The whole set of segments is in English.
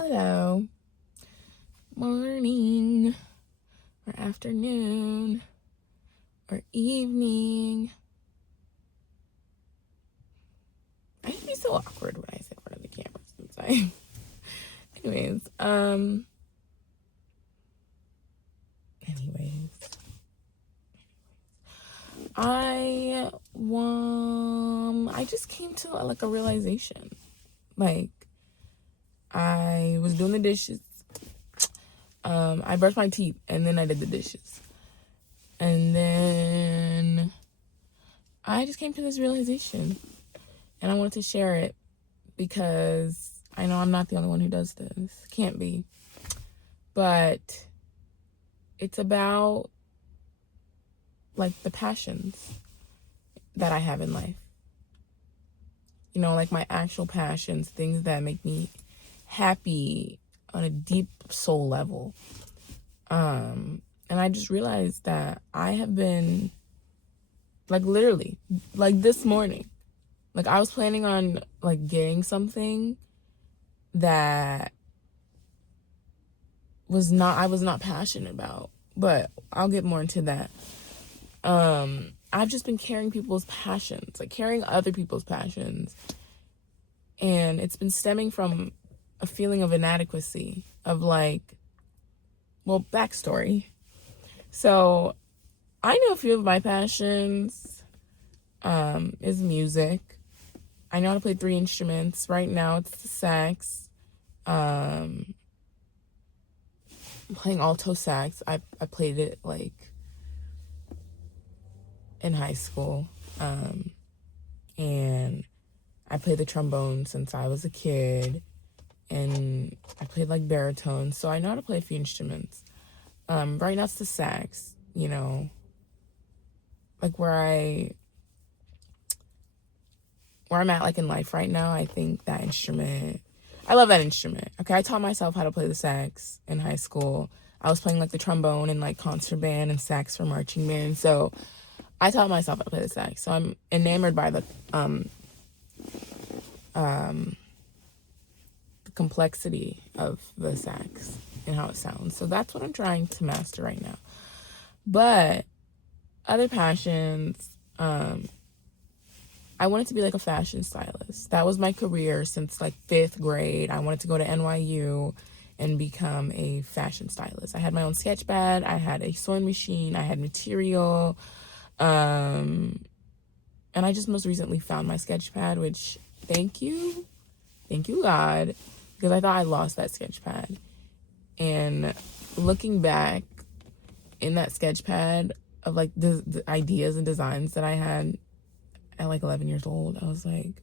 Hello. Morning or afternoon or evening. I used to be so awkward when I sit in front of the camera sometimes. anyways, um anyways. I just came to like a realization. Like I was doing the dishes. I brushed my teeth and then I did the dishes. And then I just came to this realization and I wanted to share it because I know I'm not the only one who does this. Can't be. But it's about like the passions that I have in life. You know, like my actual passions, things that make me happy on a deep soul level. And I just realized that I have been, like, literally, like this morning, like I was planning on like getting something that I was not passionate about, but I'll get more into that. I've just been carrying people's passions, like carrying other people's passions. And it's been stemming from a feeling of inadequacy, of like, well, backstory. So I know a few of my passions is music. I know how to play 3 instruments. Right now it's the sax. I'm playing alto sax. I played it like in high school. And I played the trombone since I was a kid. And I played like baritone. So I know how to play a few instruments. Right now it's the sax, you know. Like where I'm at like in life right now, I think that instrument, I love that instrument. Okay, I taught myself how to play the sax in high school. I was playing like the trombone and like concert band and sax for marching band. So I taught myself how to play the sax. So I'm enamored by the complexity of the sax and how it sounds. So that's what I'm trying to master right now. But other passions, I wanted to be like a fashion stylist. That was my career since like 5th grade. I wanted to go to NYU and become a fashion stylist. I had my own sketch pad. I had a sewing machine. I had material. And I just most recently found my sketch pad, which thank you God, because I thought I lost that sketch pad. And looking back in that sketch pad of like the ideas and designs that I had at like 11 years old, I was like,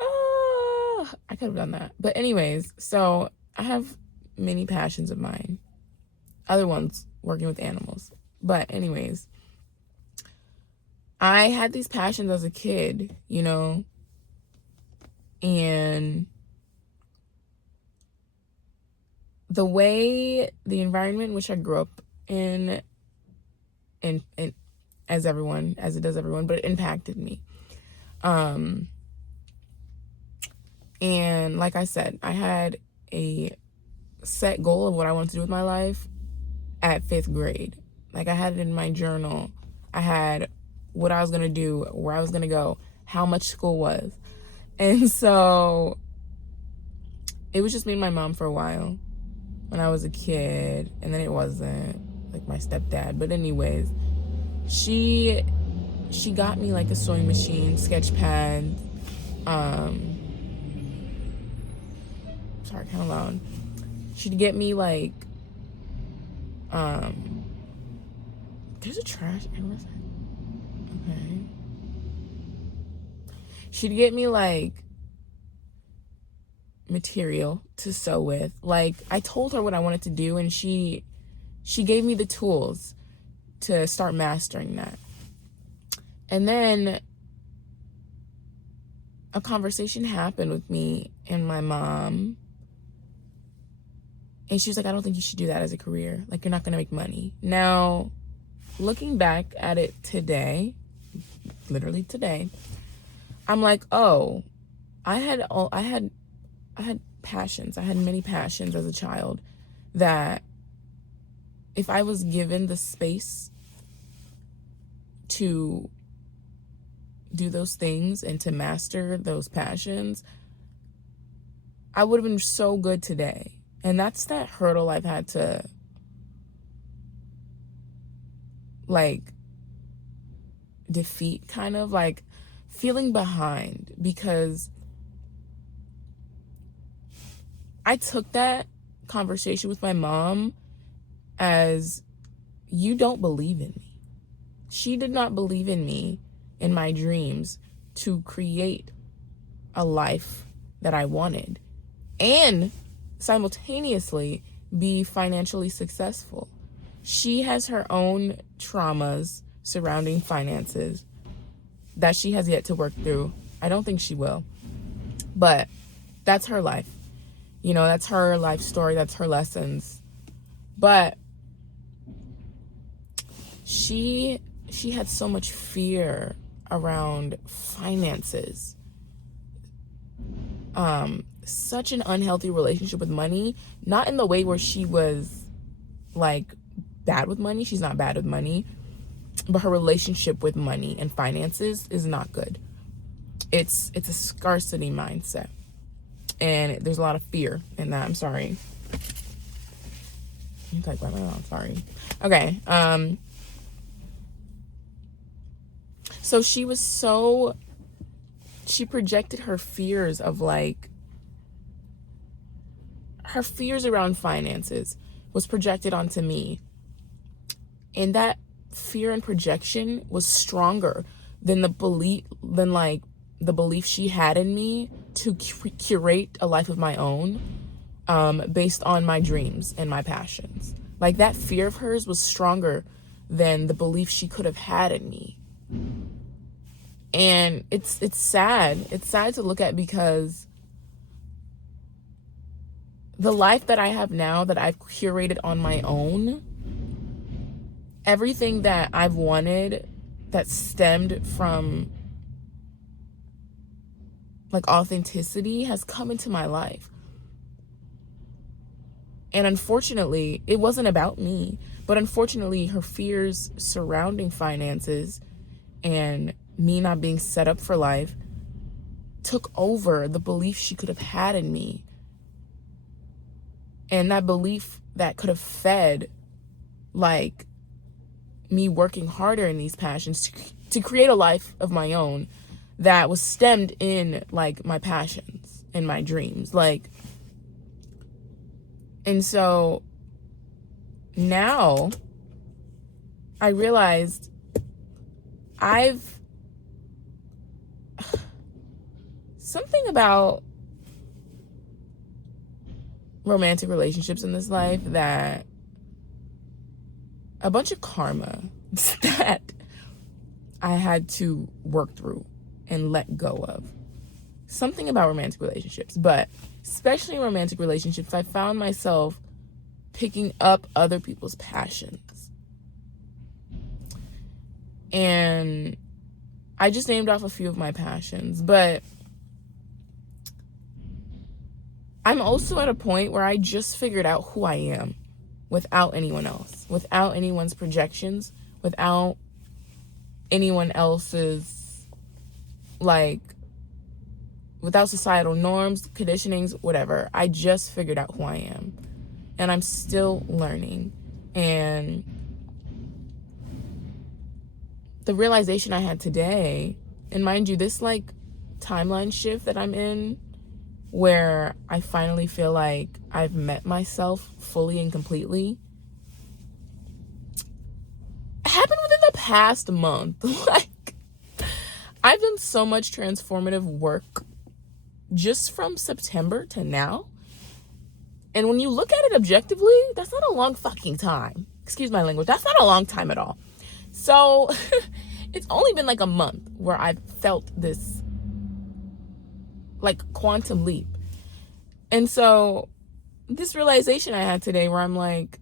I could have done that. But anyways, so I have many passions of mine. Other ones working with animals. But anyways, I had these passions as a kid, you know, and the way the environment in which I grew up in as it does everyone, but it impacted me. And like I said, I had a set goal of what I wanted to do with my life at 5th grade. Like I had it in my journal. I had what I was going to do, where I was going to go, how much school was. And so it was just me and my mom for a while when I was a kid. And then it wasn't, like my stepdad. But anyways, she got me like a sewing machine, sketch pad. Sorry, kind of loud. She'd get me like, there's a trash. Okay. She'd get me like material to sew with. Like I told her what I wanted to do, and she gave me the tools to start mastering that. And then a conversation happened with me and my mom. And she was like, I don't think you should do that as a career. Like, you're not going to make money. Now, looking back at it today, literally today, I'm like, oh, I had I had passions. I had many passions as a child that if I was given the space to do those things and to master those passions, I would have been so good today. And that's that hurdle I've had to, like, defeat, kind of, like, feeling behind, because I took that conversation with my mom as, you don't believe in me. She did not believe in me, in my dreams, to create a life that I wanted and simultaneously be financially successful. She has her own traumas surrounding finances that she has yet to work through. I don't think she will, but that's her life. You know, that's her life story, that's her lessons. But she had so much fear around finances. Such an unhealthy relationship with money, not in the way where she was like bad with money. She's not bad with money, but her relationship with money and finances is not good. It's a scarcity mindset, and there's a lot of fear in that. I'm sorry. I'm sorry. Okay. So she projected her fears of, like, her fears around finances was projected onto me. And that fear and projection was stronger than the belief she had in me to curate a life of my own, based on my dreams and my passions. Like, that fear of hers was stronger than the belief she could have had in me. And it's sad. It's sad to look at, because the life that I have now, that I've curated on my own, everything that I've wanted that stemmed from, like, authenticity has come into my life. And unfortunately, it wasn't about me, but unfortunately, her fears surrounding finances and me not being set up for life took over the belief she could have had in me. And that belief that could have fed, like, me working harder in these passions to create a life of my own that was stemmed in, like, my passions and my dreams. Like, and so now I realized something about romantic relationships in this life, that a bunch of karma that I had to work through and let go of. Something about romantic relationships, but especially in romantic relationships, I found myself picking up other people's passions. And I just named off a few of my passions, but I'm also at a point where I just figured out who I am without anyone else, without anyone's projections, without anyone else's, like, without societal norms, conditionings, whatever. I just figured out who I am. And I'm still learning. And the realization I had today, and mind you, this, like, timeline shift that I'm in, where I finally feel like I've met myself fully and completely, happened within the past month. Like, I've done so much transformative work just from September to now. And when you look at it objectively, that's not a long fucking time. Excuse my language. That's not a long time at all. So it's only been like a month where I've felt this, like, quantum leap. And so this realization I had today, where I'm like,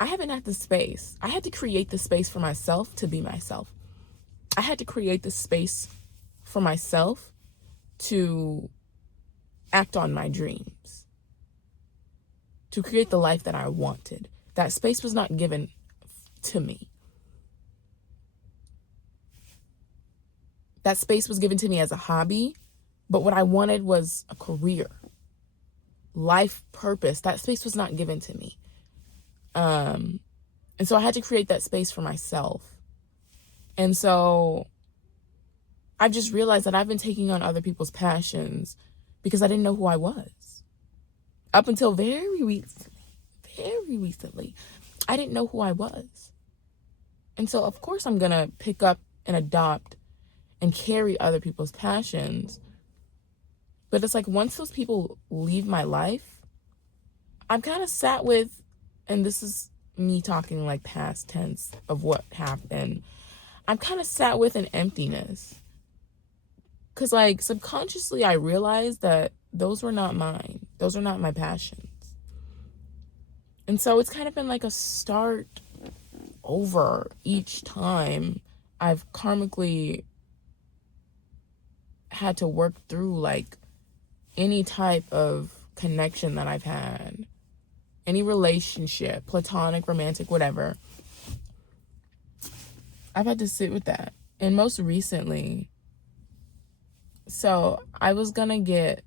I haven't had the space. I had to create the space for myself to be myself. I had to create this space for myself to act on my dreams, to create the life that I wanted. That space was not given to me. That space was given to me as a hobby, but what I wanted was a career, life purpose. That space was not given to me. And so I had to create that space for myself. And so I've just realized that I've been taking on other people's passions because I didn't know who I was. Up until very recently, I didn't know who I was. And so, of course, I'm going to pick up and adopt and carry other people's passions. But it's like once those people leave my life, I'm kind of sat with, and this is me talking like past tense of what happened, I'm kind of sat with an emptiness. Because like subconsciously I realized that those were not mine. Those are not my passions. And so it's kind of been like a start over each time I've karmically had to work through like any type of connection that I've had, any relationship, platonic, romantic, whatever. I've had to sit with that. And most recently, so I was gonna get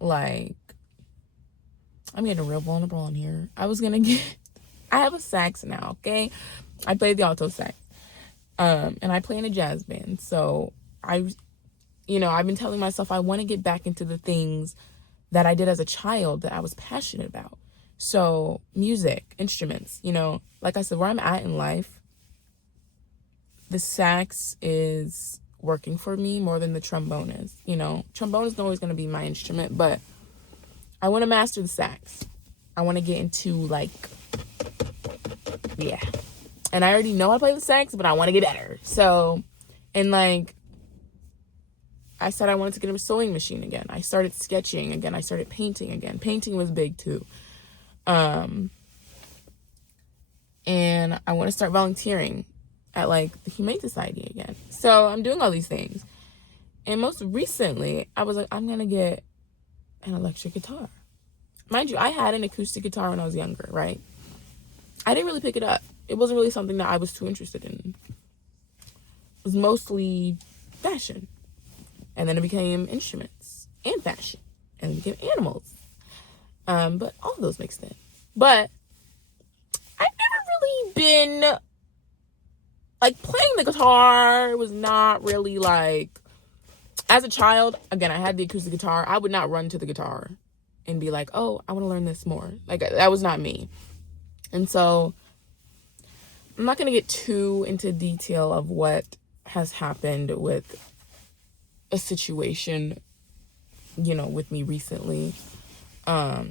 like, I'm getting real vulnerable on here. I have a sax now, okay? I play the alto sax. And I play in a jazz band. So I've been telling myself I want to get back into the things that I did as a child that I was passionate about. So music, instruments, like I said, where I'm at in life, the sax is working for me more than the trombone is. Trombone is always going to be my instrument, but I want to master the sax. I want to get into yeah. And I already know how to play the sax, but I want to get better. So, and like I said, I wanted to get a sewing machine again. I started sketching again. I started painting again. Painting was big too. And I want to start volunteering at like the Humane Society again. So I'm doing all these things. And most recently, I was like, I'm going to get an electric guitar. Mind you, I had an acoustic guitar when I was younger, right? I didn't really pick it up. It wasn't really something that I was too interested in. It was mostly fashion. And then it became instruments and fashion. And it became animals. But all of those mixed in. But I've never really been, like, playing the guitar was not really like, as a child, again, I had the acoustic guitar. I would not run to the guitar and be like, oh, I want to learn this more. Like, that was not me. And so I'm not going to get too into detail of what has happened with a situation, with me recently. But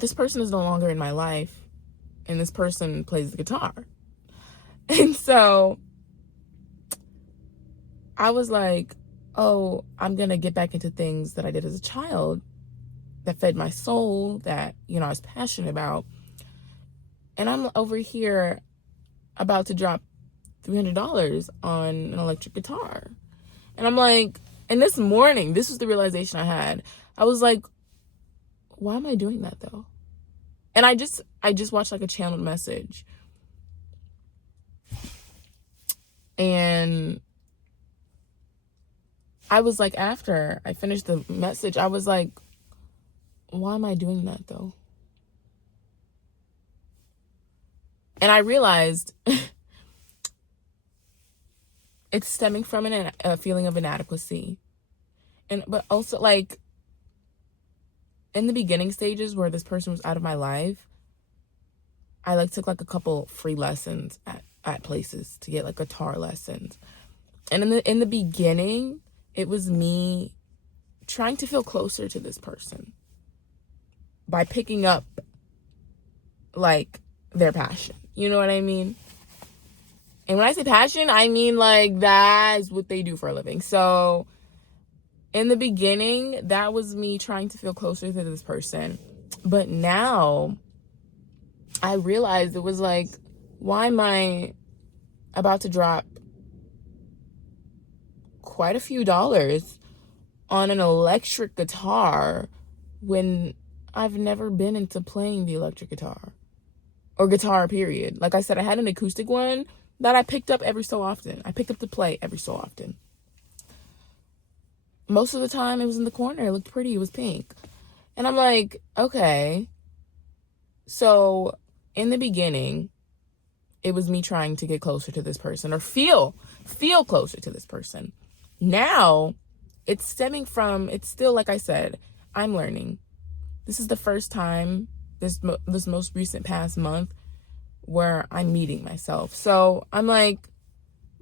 this person is no longer in my life, and this person plays the guitar. And so I was like, oh, I'm going to get back into things that I did as a child that fed my soul, that, I was passionate about. And I'm over here about to drop $300 on an electric guitar. And I'm like, and this morning, this was the realization I had. I was like, why am I doing that though? And I just watched like a channeled message. And I was like, after I finished the message, I was like, why am I doing that though? And I realized it's stemming from a feeling of inadequacy. But also like in the beginning stages where this person was out of my life, I like took like a couple free lessons at places to get like guitar lessons. And in the beginning, it was me trying to feel closer to this person by picking up like their passion. You know what I mean? And when I say passion, I mean like that's what they do for a living. So in the beginning, that was me trying to feel closer to this person. But now I realized it was like, why am I about to drop quite a few dollars on an electric guitar when I've never been into playing the electric guitar or guitar, period. Like I said, I had an acoustic one that I picked up every so often. I picked up to play every so often. Most of the time it was in the corner. It looked pretty. It was pink. And I'm like, okay. So in the beginning, it was me trying to get closer to this person or feel closer to this person. Now it's stemming from, it's still, like I said, I'm learning. This is the first time this most recent past month where I'm meeting myself. So I'm like,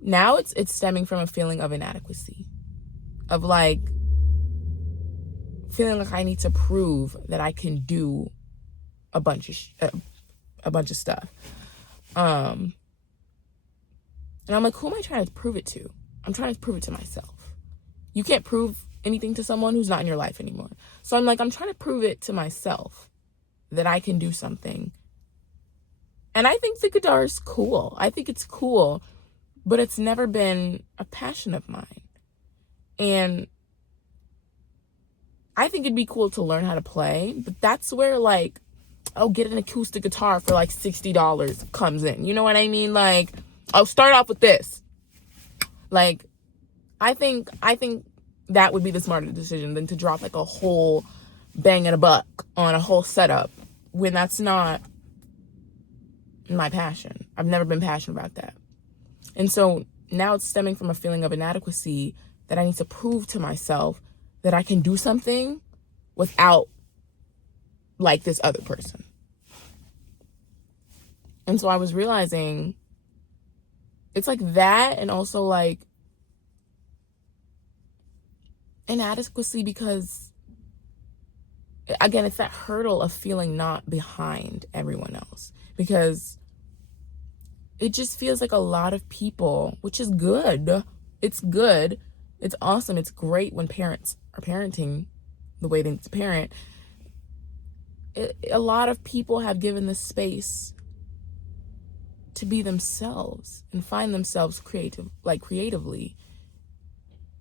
now it's stemming from a feeling of inadequacy, of like feeling like I need to prove that I can do a bunch of stuff. And I'm like, who am I trying to prove it to? I'm trying to prove it to myself. You can't prove anything to someone who's not in your life anymore. So I'm like, I'm trying to prove it to myself that I can do something. And I think the guitar is cool. I think it's cool, but it's never been a passion of mine. And I think it'd be cool to learn how to play, but that's where like, oh, get an acoustic guitar for like $60 comes in. You know what I mean? Like, I'll start off with this. Like, I think that would be the smarter decision than to drop like a whole bang and a buck on a whole setup when that's not my passion. I've never been passionate about that. And so now it's stemming from a feeling of inadequacy that I need to prove to myself that I can do something without like this other person. And so I was realizing it's like that, and also like inadequacy because, again, it's that hurdle of feeling not behind everyone else, because it just feels like a lot of people, which is good. It's good. It's awesome. It's great when parents are parenting the way they need to parent. A lot of people have given the space to be themselves and find themselves creatively,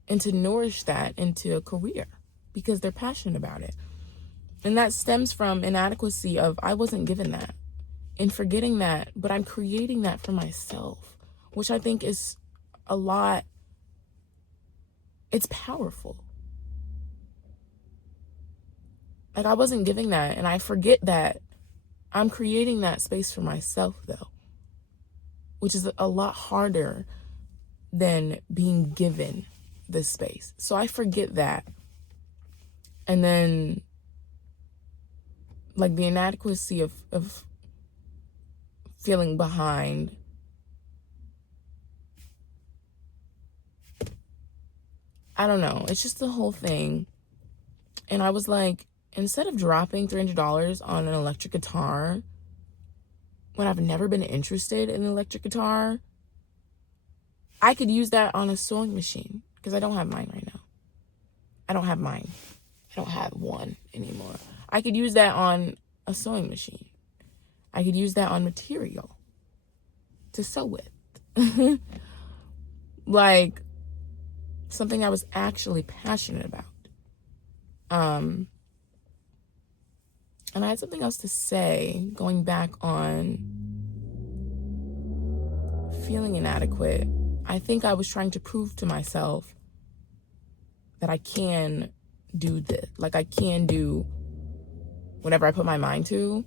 and to nourish that into a career because they're passionate about it. And that stems from inadequacy of I wasn't given that, and forgetting that, but I'm creating that for myself, which I think is a lot. It's powerful. Like, I wasn't giving that, and I forget that I'm creating that space for myself, though, which is a lot harder than being given this space. So I forget that. And then, like, the inadequacy of feeling behind. I don't know. It's just the whole thing. And I was like, instead of dropping $300 on an electric guitar, when I've never been interested in an electric guitar, I could use that on a sewing machine, because I don't have mine right now. I don't have mine. I don't have one anymore. I could use that on a sewing machine. I could use that on material to sew with. Like, something I was actually passionate about. And I had something else to say, going back on feeling inadequate. I think I was trying to prove to myself that I can do this. Like, I can do whatever I put my mind to,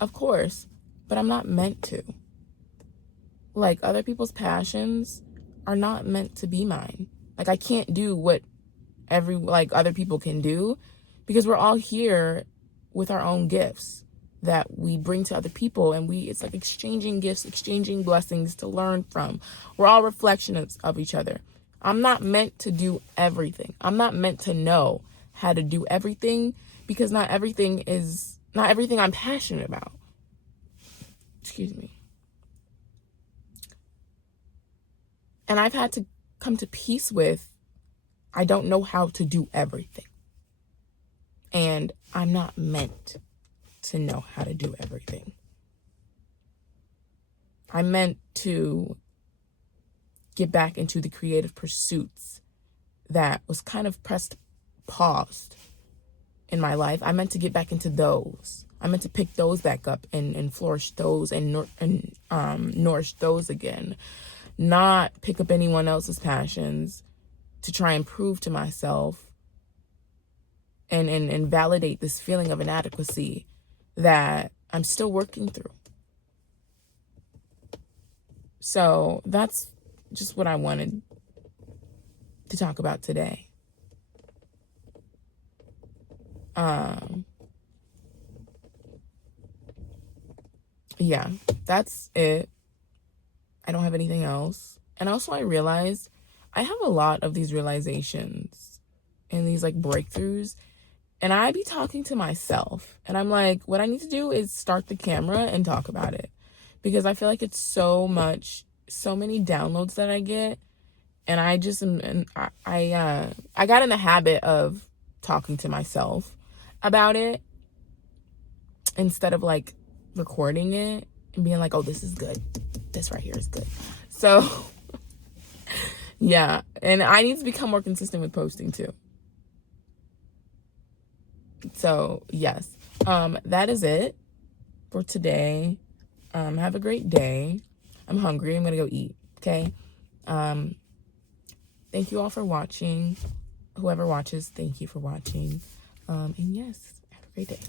of course, but I'm not meant to. Like, other people's passions are not meant to be mine. Like, I can't do what other people can do, because we're all here with our own gifts that we bring to other people, and it's like exchanging gifts, exchanging blessings to learn from. We're all reflections of each other. I'm not meant to do everything. I'm not meant to know how to do everything, because not everything I'm passionate about. Excuse me. And I've had to come to peace with, I don't know how to do everything. And I'm not meant to know how to do everything. I'm meant to get back into the creative pursuits that was kind of paused in my life. I meant to get back into those. I meant to pick those back up and flourish those and nourish those again. Not pick up anyone else's passions to try and prove to myself and validate this feeling of inadequacy that I'm still working through. So that's just what I wanted to talk about today. Yeah, that's it. I don't have anything else. And also I realized I have a lot of these realizations and these like breakthroughs, and I be talking to myself, and I'm like, what I need to do is start the camera and talk about it, because I feel like it's so many downloads that I get, and I just I got in the habit of talking to myself about it instead of like recording it and being like, oh, this is good, this right here is good. So yeah, and I need to become more consistent with posting too. So yes, that is it for today. Have a great day. I'm hungry. I'm gonna go eat. Okay. Thank you all for watching. Whoever watches, thank you for watching. And yes, have a great day.